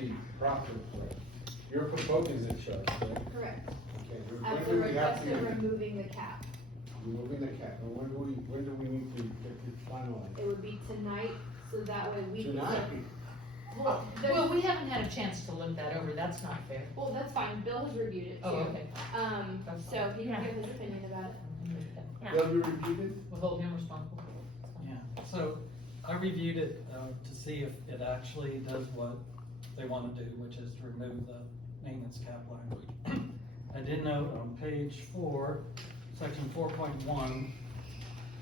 the process, right? You're proposing this charge, right? Correct. Okay, At when the do we have request to, of removing the cap. removing the cap, and when do we need to get this finalized? It would be tonight, so that way we can. Tonight? Well, Well, we haven't had a chance to look that over, that's not fair. well, that's fine, Bill has reviewed it too. Oh, okay. So he can give his opinion about it. Yeah. Will you repeat it? We'll hold him responsible. Yeah, so I reviewed it to see if it actually does what they want to do, which is to remove the maintenance cap language. I did note on page 4, section 4.1,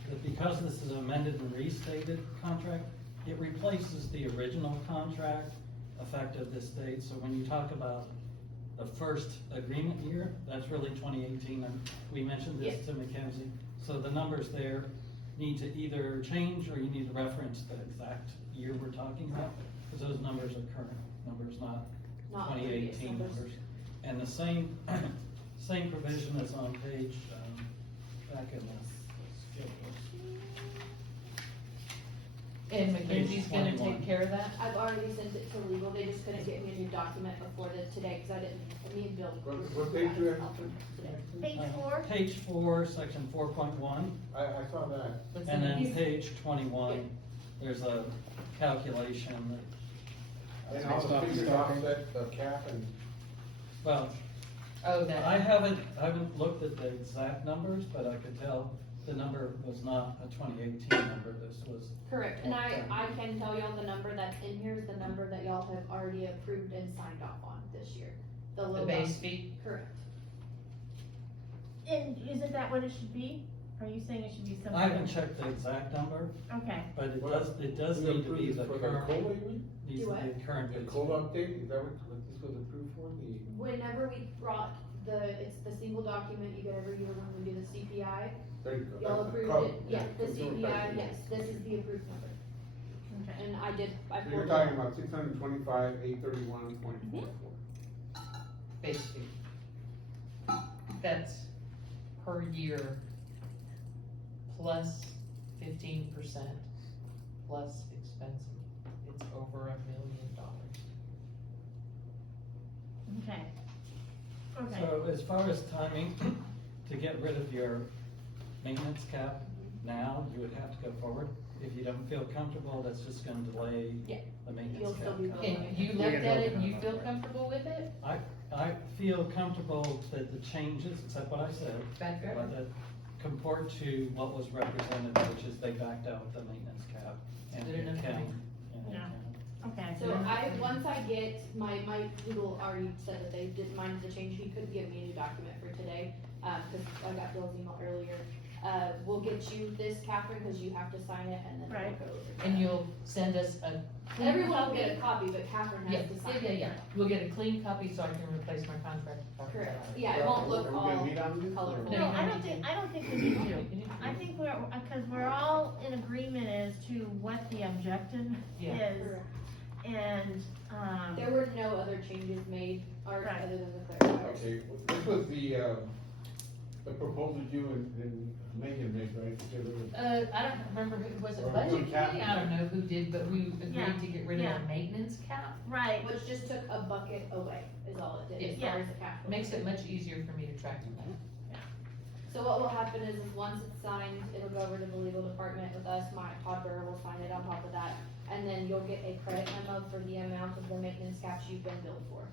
that because this is an amended and restated contract, it replaces the original contract effective this date. So when you talk about the first agreement year, that's really 2018, and we mentioned this to Mackenzie. So the numbers there need to either change, or you need to reference the exact year we're talking about, because those numbers are current numbers, not Not previous 2018 numbers. numbers. And the same, same provision is on page, back in the schedule. And Mackenzie's gonna 21. take care of that? I've already sent it to legal, they just couldn't get me a new document before today, cause I didn't, me and Bill. What page you at? Page 4, Page 4, section 4.1, I saw that. What's and that? then page 21, there's a calculation that, And all the figures offset the cap and, well, Oh, that. I haven't looked at the exact numbers, but I could tell the number was not a 2018 number, this was. Correct, and I can tell y'all the number that's in here is the number that y'all have already approved and signed off on this year. The The low base bump. fee? Correct. and isn't that what it should be? Are you saying it should be something? I haven't checked the exact number, Okay, but it does We need to be approved the this for current, COLA, you mean? needs Do to what? be the current. The base COLA fee. update, is that what this was approved for, the? Whenever we brought it's the single document you get every year when we do the CPI, There you go. y'all That's the approved COLA, it, yeah, the consumer CPI, price yes, index. this is the approved number. okay. And I So you're talking about 625, 831.44. Base fee. That's per year plus 15% plus expenses. It's over $1 million. Okay. Okay. So as far as timing, to get rid of your maintenance cap now, you would have to go forward. If you don't feel comfortable, that's just gonna delay Yeah. the maintenance You'll cap. still be coming. And you looked at it and you feel comfortable with it? I feel comfortable that the changes, except what I said, Bad but grammar. that comport to what was represented, which is they backed out the maintenance cap and Good enough the for me. county. Yeah. Okay. So once I get, my legal already said that they didn't mind the change, he couldn't give me a new document for today, cause I got Bill's email earlier. We'll get you this, Catherine, cause you have to sign it and then we'll Right. go over. And you'll send us a. clean Everyone will copy? get a copy, but Catherine Yeah, has to sign yeah, it. yeah. We'll get a clean copy so I can replace my contract. Correct, yeah, it won't look Are we all gonna meet on this, or- colorful. No, I don't think we need to. Can you- I think because we're all in agreement as to what the objective Yeah. is, Correct. and, There were no other changes made, Art, Right. other than the clarifiers. Okay, this was the proposal you and Megan made, right? To get rid of- I don't remember who, was it Or budget who cap- committee? I don't know who did, but we Yeah, agreed to get rid of yeah. the maintenance cap. right, Which just took a bucket away, is all it did, as Yeah. far as the cash flow. Makes it much easier for me to track them. So what will happen is once it's signed, it'll go over to the legal department with us, Todd Burr will sign it on top of that. And then you'll get a credit memo for the amount of the maintenance caps you've been billed for.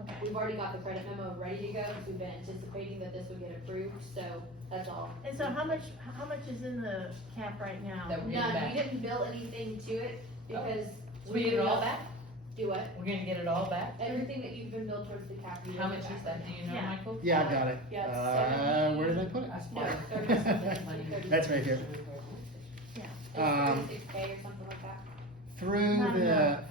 okay. We've already got the credit memo ready to go, because we've been anticipating that this would get approved, so that's all. And so how much is in the cap right now? That we're getting None, back. we didn't bill anything to it, because. So we get it all back? Do what? We're gonna get it all back? Everything that you've been billed towards the cap. you How will much get is back. that? Do you know, Yeah. Michael? Yeah, I got it. Yeah, it's Where did I put it? That's No, fine. 30 something. That's right here. Yeah. Um, It's 36K or something like that. Through Not the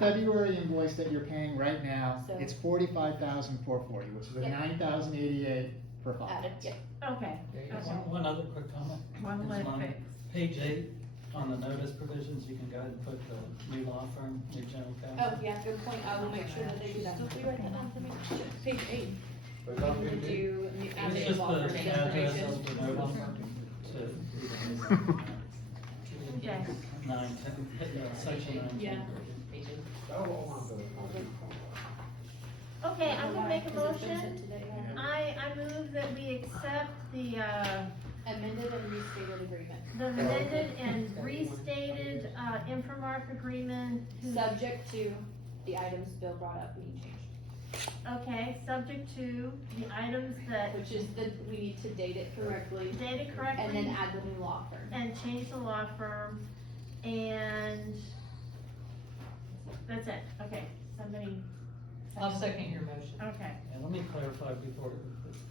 February invoice that you're paying right now, So- it's 45,440, which is a Yep. 9,088 per file. Added, yeah. Okay, There you go. okay. One other quick comment. One is last on thing. Page 8, on the notice provisions, you can go ahead and put the new law firm, new general counsel. Oh, yeah, good point, I will make sure that they do that. Will you write that down for me? Page 8. But it's on Did page eight. you add It's the just law the firm address information? of the new law firm to Okay. 9, 10, section 9. Yeah. hold on to it. Okay, I'm gonna make a Because it's been motion. sent today. I move that we accept the Amended and restated agreement, amended and restated, Infomark agreement. subject to the items Bill brought up being changed. Okay, subject to the items that Which is we need to date it correctly, dated and correctly then add the new law firm. and change the law firm, and that's it, okay, somebody, I'll second your motion. okay. And let me clarify before,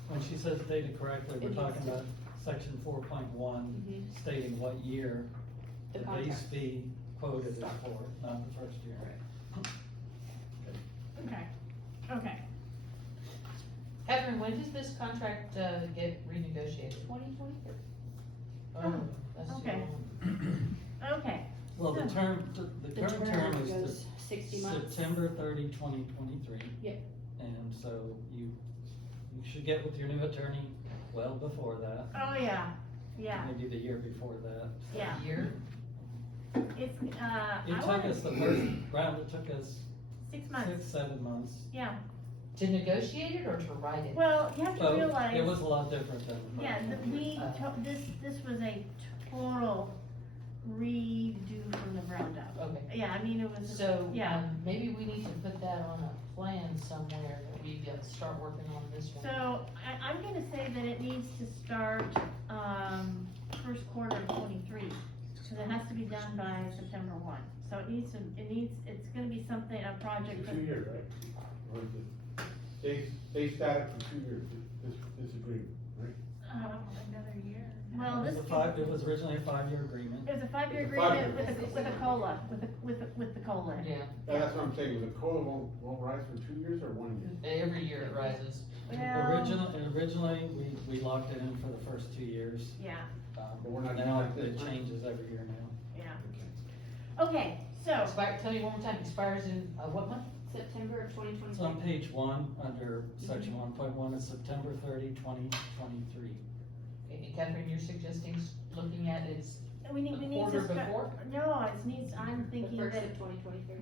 when she says dated correctly, we're It talking needs to. about section 4.1 Mhm. stating what year The the contract. base fee quoted is for, not the first year. Okay, okay. Catherine, when does this contract, get renegotiated? 2023. Oh, that's too Okay. long. Okay, Well, the So- term, the current term is goes 60 the months. September 30, 2023. Yep. And so you should get with your new attorney well before that, oh, yeah, yeah, maybe the year before that. yeah, Year? it's, It I took want us, the first round, it took us 6 months, 6-7 months. yeah. To negotiate it or to write it? Well, you have to So realize. it was a lot different than. the Yeah, first one. this was a total redo from the ground up. Okay. Yeah, I mean, it was, So, yeah. maybe we need to put that on a plan somewhere, that we start working on this one. So, I'm gonna say that it needs to start, first quarter of 23, cause it has to be done by September 1. So it's gonna be something, a project For that, 2 years, right? Or is it, they started for 2 years, this agreement, right? another year. Well, It this. was it was originally a 5-year agreement. It was a 5-year It's a agreement 5-year. with a COLA, with the COLA. Yeah, That's what I'm saying, the COLA won't rise for 2 years or 1 year? every year it rises. Well- Originally, we locked it in for the first 2 years. Yeah, But we're not doing Now like this, it right? changes every year now. yeah. Okay, so, Tell me one more time, expires in, what month? September of 2023. It's on page 1, under section 1.1, it's September 30, 2023. And Catherine, you're suggesting looking at its we need a to quarter start. before? No, it needs, I'm The thinking first that of 2023.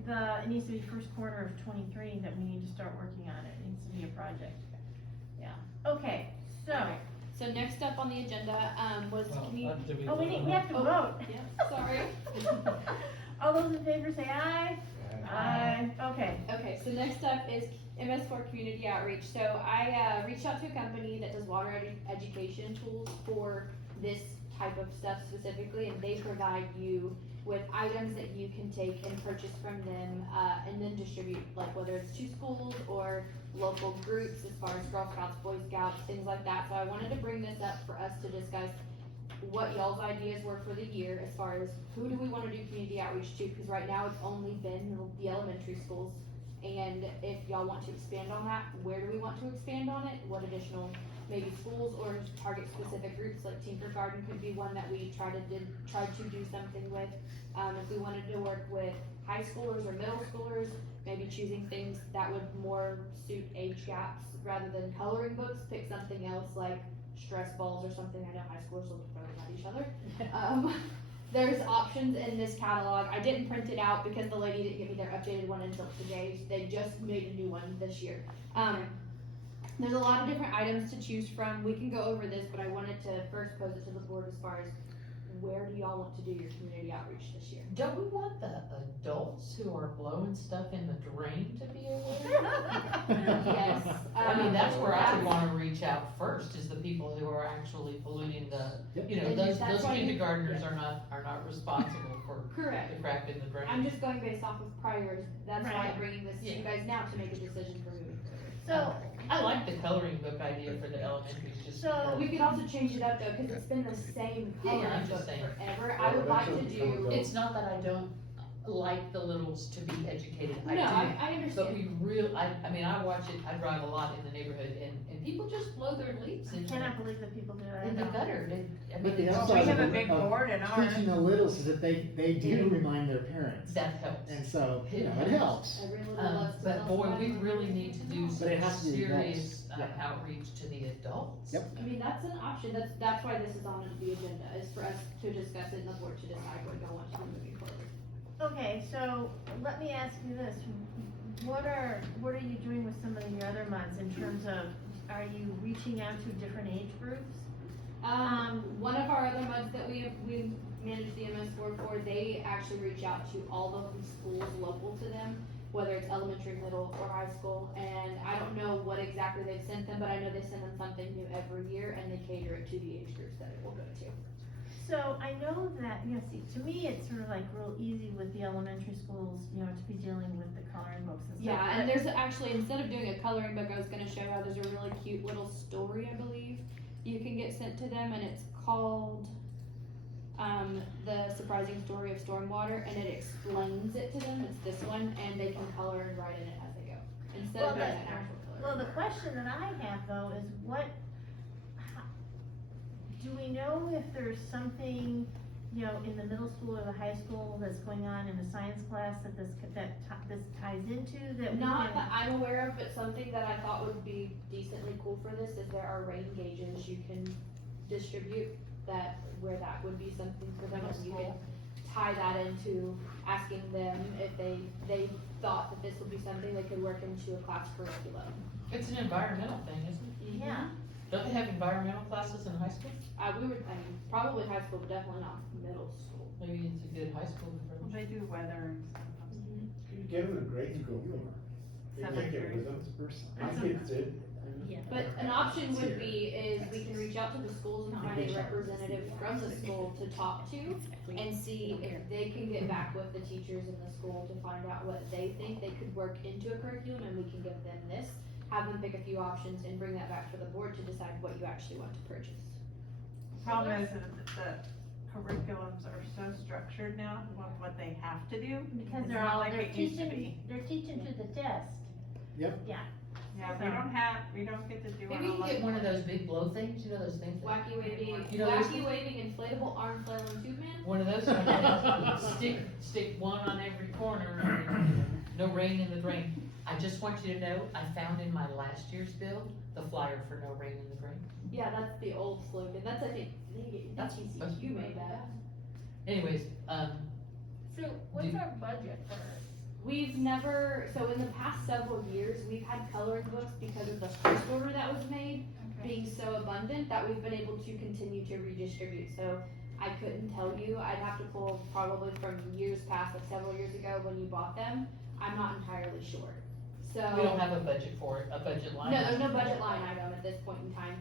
it needs to be first quarter of 23 that we need to start working on it. It needs to be a project. Yeah, okay, so, Okay. So next up on the agenda, was Well, community. did we oh, vote on we have to Oh, vote. Yeah, sorry. All those in favor say aye. Aye. Okay, Okay, so next up is MS4 Community Outreach. So I reached out to a company that does water education tools for this type of stuff specifically, and they provide you with items that you can take and purchase from them, and then distribute, like whether it's to schools or local groups as far as Girl Scouts, Boy Scouts, things like that. So I wanted to bring this up for us to discuss what y'all's ideas were for the year as far as who do we wanna do community outreach to, because right now it's only been the elementary schools. And if y'all want to expand on that, where do we want to expand on it? What additional, maybe schools or target specific groups, like Tinker Garden could be one that we tried to do something with. If we wanted to work with high schoolers or middle schoolers, maybe choosing things that would more suit age gaps rather than coloring books, pick something else like stress balls or something. I know high schoolers will throw them at each other. There's options in this catalog. I didn't print it out because the lady didn't give me their updated one until today. They just made a new one this year. There's a lot of different items to choose from. We can go over this, but I wanted to first pose it to the board as far as where do y'all want to do your community outreach this year? Don't we want the adults who are blowing stuff in the drain to be aware? Yes. I mean, that's where I would wanna reach out first, is the people who are actually polluting Yep. you know, And those that's why you- kindergartners are not responsible for Correct. the crap in the drain. I'm just going based off of priors. That's why Right. I'm bringing this to you guys now to make a decision for moving forward. so, I like the coloring book idea for the elementaries, just. So- We could also change it up though, cause it's been the same Yeah, coloring I'm book just saying. forever. I would like to do. It's not that I don't like the littles to be educated, No, I do. I But understand. I mean, I watch it, I drive a lot in the neighborhood, and people just blow their leaves I in cannot believe that people do that. the gutter. I But the mean, upside We have a of- big of board in ours. Teaching the littles is that they do remind their parents. that helps. And so, you know, it helps. Every little loves to But love boy, we somebody. really need to do But it some has to be adults. serious Yeah. outreach to the adults. Yep. I mean, that's an option. That's why this is on the agenda, is for us to discuss it and the board to decide what y'all want to do moving forward. okay, so let me ask you this, what are you doing with some of your other MUDs in terms of, are you reaching out to different age groups? One of our other MUDs that we manage the MS board for, they actually reach out to all of the schools local to them, whether it's elementary, middle, or high school, and I don't know what exactly they've sent them, but I know they send them something new every year, and they cater it to the age groups that it will go to. So I know that, you know, see, to me, it's sort of like real easy with the elementary schools, you know, to be dealing with the coloring books and stuff. Yeah, and there's actually, instead of doing a coloring book, I was gonna show how there's a really cute little story, I believe, you can get sent to them, and it's called, The Surprising Story of Stormwater, and it explains it to them, it's this one, and they can color and write in it as they go, instead of doing an actual coloring. Well, the question that I have though is do we know if there's something, you know, in the middle school or the high school that's going on in a science class that this ties into, that we Not can? that I'm aware of, but something that I thought would be decently cool for this is there are rain gauges you can distribute where that would be something for them, and you could tie that into asking them if they thought that this would be something they could work into a class curriculum. It's an environmental thing, isn't it? Yeah, Don't they have environmental classes in high school? Probably high school, but definitely not middle school. Maybe it's a good high school Well, approach. they do weather and stuff. Can you get them in grade school? They take it with them. My kids did. yeah. But an option would be is we can reach out to the schools and find a representative from the school to talk to and see if they can get back with the teachers in the school to find out what they think they could work into a curriculum, and we can give them this, have them pick a few options and bring that back to the board to decide what you actually want to purchase. Problem is that the curriculums are so structured now, what they have to do. Because It's they're not all, like they're it used to teaching to the test. Yep. Yeah, So- we don't get to do. Maybe you can get one of those big blow things, you know those things? that- Wacky waving, You know, there's- wacky waving inflatable arm flailing tube man? One of those, stick one on every corner, and no rain in the drain. I just want you to know, I found in my last year's bill, the flyer for no rain in the drain. Yeah, that's the old slogan, that's I think, That's- TCQ made that. Anyways, So what's our budget for it? We've never, so in the past several years, we've had coloring books because of the first order that was made being so abundant that we've been able to continue to redistribute. So I couldn't tell you, I'd have to pull probably from years past, like several years ago when you bought them. I'm not entirely sure. So. we don't have a budget for it, a budget line. No, there's no budget line item at this point in time.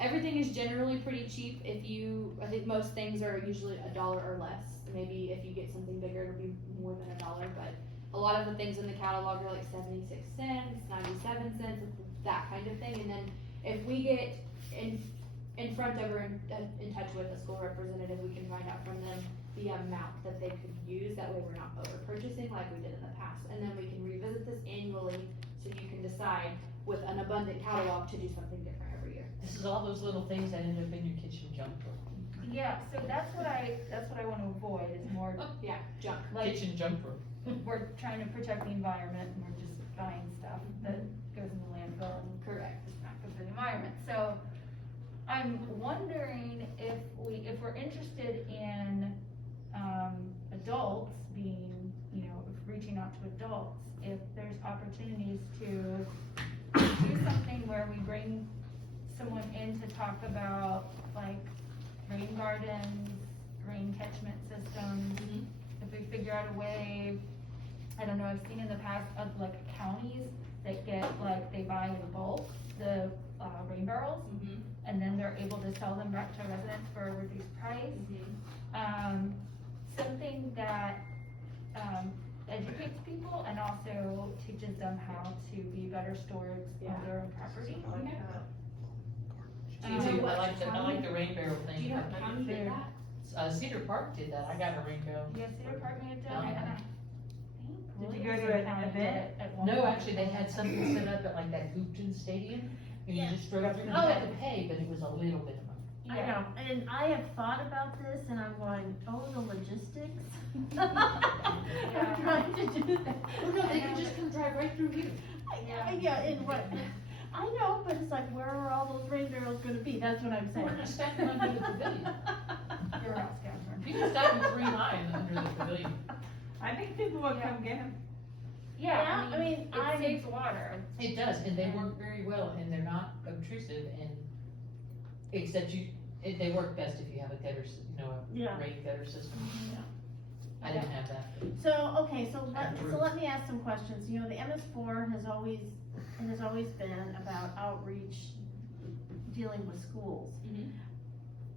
Everything is generally pretty cheap. I think most things are usually $1 or less. Maybe if you get something bigger, it'll be more than $1, but a lot of the things in the catalog are like 76 cents, 97 cents, that kind of thing. And then if we get in front of or in touch with a school representative, we can find out from them the amount that they could use. That way we're not over purchasing like we did in the past. And then we can revisit this annually so you can decide with an abundant catalog to do something different every year. This is all those little things that end up in your kitchen junk drawer. Yeah, so that's what I wanna avoid, is more Yeah, junk. like, Kitchen junk drawer. we're trying to protect the environment and we're just buying stuff that goes in the landfill and Correct. it's not good for the environment. So I'm wondering if we're interested in, adults being, you know, reaching out to adults, if there's opportunities to do something where we bring someone in to talk about like rain gardens, rain catchment systems. If we figure out a way, I don't know, I've seen in the past of like counties that get like, they buy in bulk the rain barrels, and then they're able to sell them back to residents for a reduced price. Something that educates people and also teaches them how to be better stewards of their own property. Okay. Me too, I like the rain barrel thing. Do you know what county did that? Cedar Park did that, I got a rain barrel. Yes, Cedar Park may have done it, and I think Did you go Williamson to an County did event? it at one No, point. actually, they had something set up at like that Hoopton Stadium, and you Yeah. just drove up there, and you Oh. had to pay, but it was a little bit of money. I know, and I have thought about this and I'm going, oh, the logistics. Yeah. I'm trying to do that. Oh no, they can just come drive right through here. Yeah, and what, I know, but it's like, where are all those rain barrels gonna be? That's what I'm saying. We're just standing under the pavilion. Your house, Catherine. You can stand 3 high under the pavilion. I think people will come get them. Yeah, I mean, it saves water. It does, and they work very well, and they're not obtrusive, and, except they work best if you have a gutter, Yeah. a rain gutter system. Yeah. I didn't have that. So, okay, so let me ask some questions. You know, the MS4 has always been about outreach, dealing with schools. Mhm.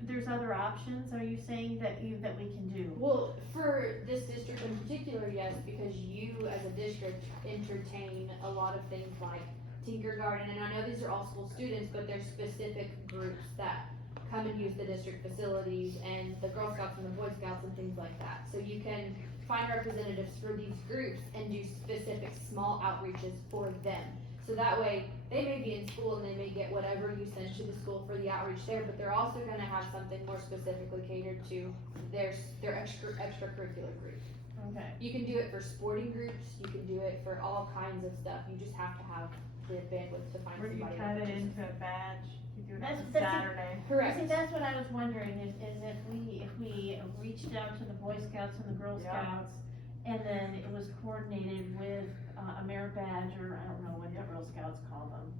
There's other options, are you saying that we can do? Well, for this district in particular, yes, because you as a district entertain a lot of things like Tinker Garden, and I know these are all school students, but there's specific groups that come and use the district facilities, and the Girl Scouts and the Boy Scouts and things like that. So you can find representatives for these groups and do specific small outreaches for them. So that way, they may be in school and they may get whatever you send to the school for the outreach there, but they're also gonna have something more specifically catered to their extracurricular group. Okay. You can do it for sporting groups, you can do it for all kinds of stuff, you just have to have the bandwidth to find Where you somebody. cut that it purchases. into a badge, you do it That's- on that's- Saturday. Correct. See, that's what I was wondering, is if we reached out to the Boy Scouts and the Girl Yeah. Scouts, and then it was coordinated with a merit badge, or I don't know what the Girl Scouts call them.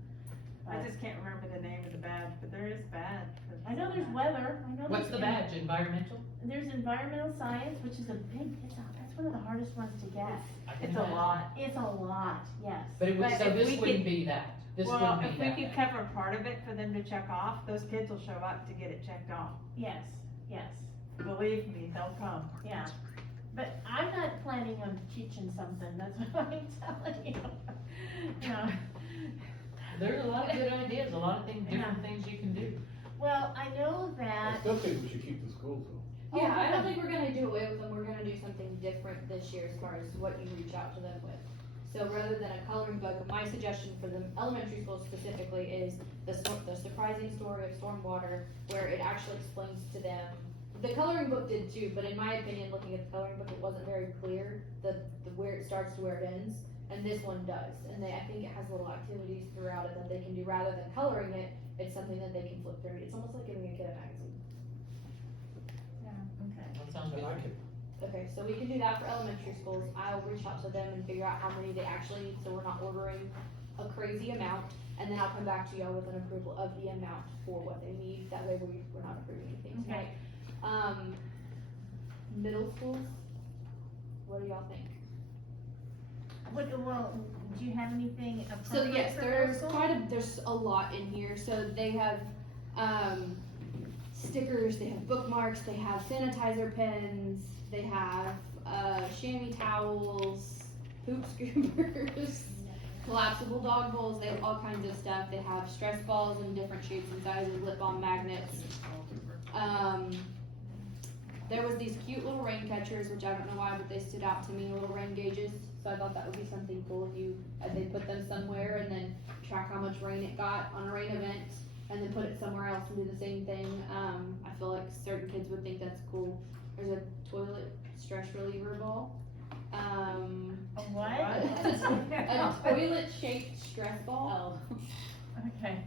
I But just can't remember the name of the badge, but there is badge. I know there's weather, I know What's the badge, environmental? There's environmental science, which is that's one of the hardest ones to get. I can It's a imagine. lot. It's a lot, yes. But it would, But so if this we wouldn't could- be that, this Well, wouldn't if be we that could bad. cover part of it for them to check off, those kids will show up to get it checked off. Yes, yes, Believe me, they'll come. yeah. But I'm not planning on teaching something, that's what I'm telling you. You know, There's a lot of good ideas, a lot of things, different things you can do. well, I know I that, still think we should keep the schools though. Yeah, I don't think we're gonna do away with them, we're gonna do something different this year as far as what you reach out to them with. So rather than a coloring book, my suggestion for the elementary school specifically is the surprising story of stormwater, where it actually explains to them. The coloring book did too, but in my opinion, looking at the coloring book, it wasn't very clear, the where it starts to where it ends, and this one does. And I think it has little activities throughout it that they can do, rather than coloring it, it's something that they can flip through, it's almost like giving a kid a magazine. okay. That sounds I good. like it. Okay, so we can do that for elementary schools. I'll reach out to them and figure out how many they actually need, so we're not ordering a crazy amount. And then I'll come back to y'all with an approval of the amount for what they need. That way we're not approving anything tonight. Middle schools, what do y'all think? Well, do you have anything So appropriate yes, for there's middle school? there's a lot in here. So they have, stickers, they have bookmarks, they have sanitizer pens, they have, chamois towels, poop scoopers, collapsible dog bowls, they have all kinds of stuff. They have stress balls in different shapes and sizes, lip balm magnets. There was these cute little rain catchers, which I don't know why, but they stood out to me, little rain gauges. So I thought that would be something cool if you, they put them somewhere and then track how much rain it got on a rain event, and then put it somewhere else and do the same thing. I feel like certain kids would think that's cool. There's a toilet stress reliever ball. A what? A toilet shaped stress ball. Oh, okay.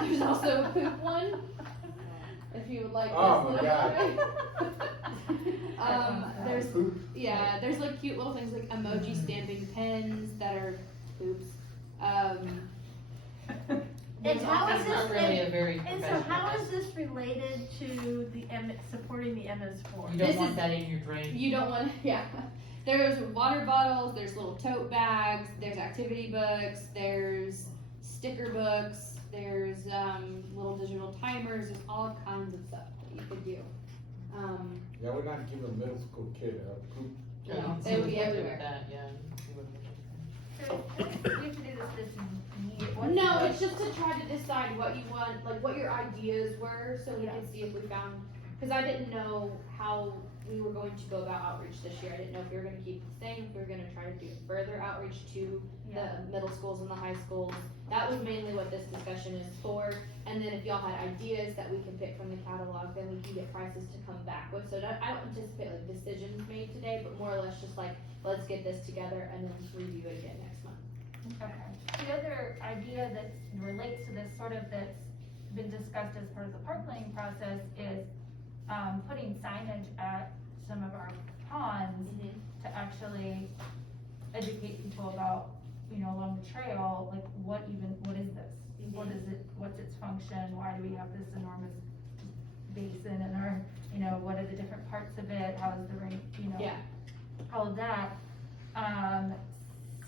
There's also a poop one. If you would like this. Oh my little God. guy. There's, Poop. yeah, there's like cute little things like emoji stamping pens that are poops. And how is That's not this, really a very and so professional. how is this related to the supporting the MS4? You This don't want is- that in your drain. You don't want, yeah. There's water bottles, there's little tote bags, there's activity books, there's sticker books, there's, little digital timers, there's all kinds of stuff that you could do. Yeah, we're not giving a middle school kid a poop. Yeah, No, see they would what be they do everywhere. with that, yeah. See what they do. So, we have to do this year. What's No, the- it's just to try to decide what you want, like what your ideas were, so we Yeah. could see if we found, cause I didn't know how we were going to go about outreach this year. I didn't know if we were gonna keep it the same, if we were gonna try to do further outreach to the middle schools and the high schools. That was mainly what this discussion is for, and then if y'all had ideas that we can pick from the catalog, then we can get prices to come back with. So I don't anticipate like decisions made today, but more or less just like, let's get this together and then review it again next month. Okay. The other idea that relates to this sort of that's been discussed as part of the park planning process is, putting signage at some of our ponds to actually educate people about, along the trail, like what is this? What is it, what's its function, why do we have this enormous basin in our, what are the different parts of it, how is the rain, Yeah. all of that.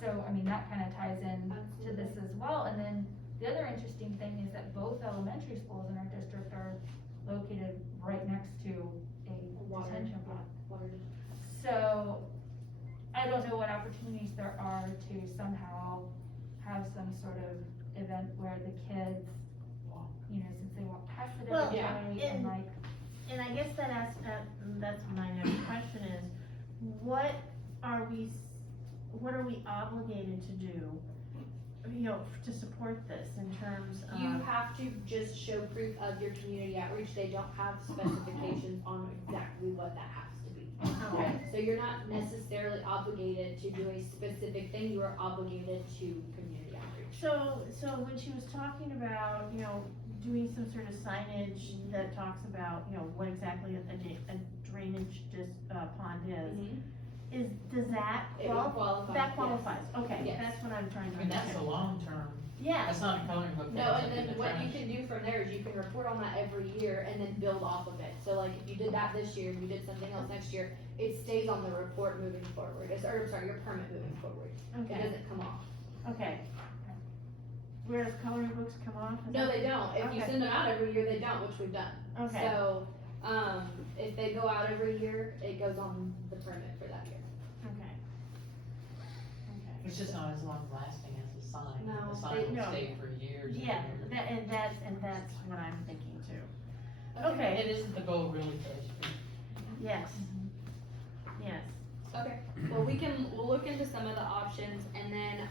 So, I mean, that kinda ties in to this as well, and then the other interesting thing is that both elementary schools in our district are located right next to a Water. detention pond. Water. So, I don't know what opportunities there are to somehow have some sort of event where the kids, since they walk past it Well, every yeah, day, and like, And I guess that's my next question is, what are we obligated to do, to support this in terms of? You have to just show proof of your community outreach, they don't have specifications on exactly what that has to be. Okay. So you're not necessarily obligated to do a specific thing, you are obligated to community outreach. So when she was talking about, doing some sort of signage that talks about, what exactly a drainage pond does that It will qualify, That yes. qualifies, okay, Yes. that's what I'm trying I to mean, that's a understand. long term, Yeah, that's not coloring book. No, that's and in then the what you trash. can do from there is you can report on that every year and then build off of it. So like if you did that this year, and you did something else next year, it stays on the report moving forward, your permit moving forward. It okay, doesn't come off. okay. Where does coloring books come off? Is No, that- they don't. If you Okay. send them out every year, they don't, which we've done. Okay. So, if they go out every year, it goes on the permit for that year. Okay. Okay. It's just not as long lasting as the sign. No, The sign they- will no. stay for years. and Yeah, years. that's what I'm thinking too. It Okay, isn't the goal really for us. yes, yes. Okay, well, we'll look into some of the options, and then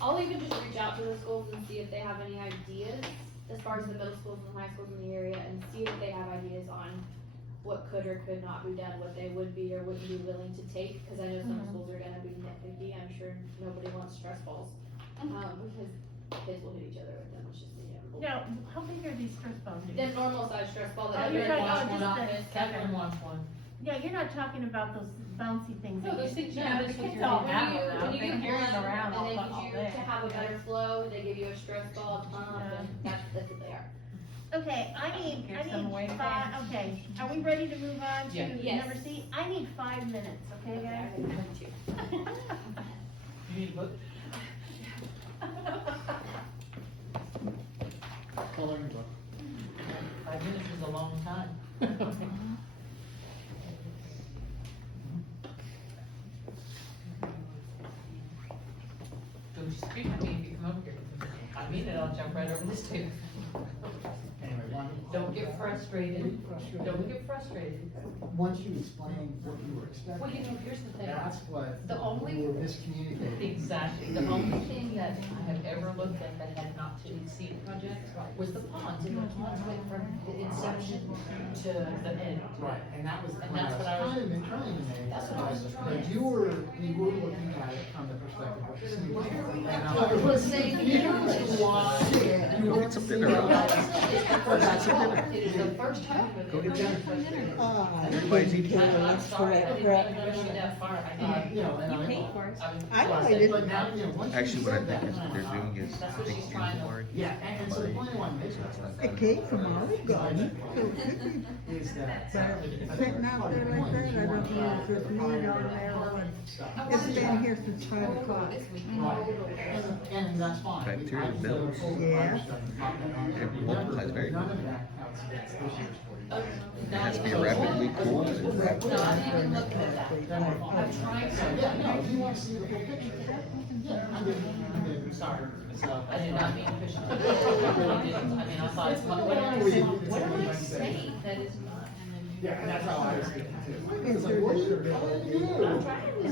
I'll even just reach out to the schools and see if they have any ideas as far as the middle schools and high schools in the area, and see if they have ideas on what could or could not be done, what they would be or wouldn't be willing to take, cause I know some Mhm. schools are gonna be nitpicky, I'm sure nobody wants stress balls, because kids will hit each other with them, it's just inevitable. Now, how big are these stress balls? The normal size stress ball Oh, that you're everybody talking- wants oh, one just office. Catherine wants one. Yeah, you're not talking about those bouncy things. No, that those you- things you No, have the in kids your don't. have When them you now. get They one, carry them around and they all get you day. to have a better flow, they give you a stress ball, a pump, and that's what they are. Okay, I need Give some away five, okay, are we ready to move on Yeah. to Yes. number C? I need 5 minutes, okay, Okay, I guys? can print you. You need a book? Coloring book. 5 minutes is a long time. Don't you speak to me if you come over here. I mean it, I'll jump right over this table. Anyway, Don't get frustrated, don't get frustrated. once you explain what you were expecting. Well, here's the thing. That's what The only- you were miscommunicating. Exactly, the only thing that I have ever looked at that had not to exceed project was the ponds, and the ponds went from the inception to the end. Right, and that was the And point I that's was what I was- trying to make. That's what I was trying But to- you were looking at it from the perspective of the student. And I Well, was saying- confused why you Go were get some seeing dinner. it. It is the first time. Go get dinner. Everybody's eating. I'm sorry, I didn't even push you that far, I didn't. You know, and I. paid for it. Right, but now, you know, once you Actually, what I said think that, is what they're doing is That's what she's taking trying to- Newborn. yeah, and so the point I want to make It came from Olive Garden, so it could be is that. sitting out there like that, I don't know if there's meat on there or what. It's been here since 5 o'clock. Right, and that's fine. Bacteria I- builds. Yeah. It multiplies very None of quickly. that counts against this year's 40. It has to be rapidly cooled. No, I didn't look at that. Then we're fine. I'm trying to. Yeah, no, if you want to see the whole picture, yeah, I'm sorry. So. I did not mean to push you. I really didn't. I mean, I thought, what am I saying that is not? And then you- Yeah, and that's how I was thinking too. It's It's like, what are you trying to do? I'm trying to.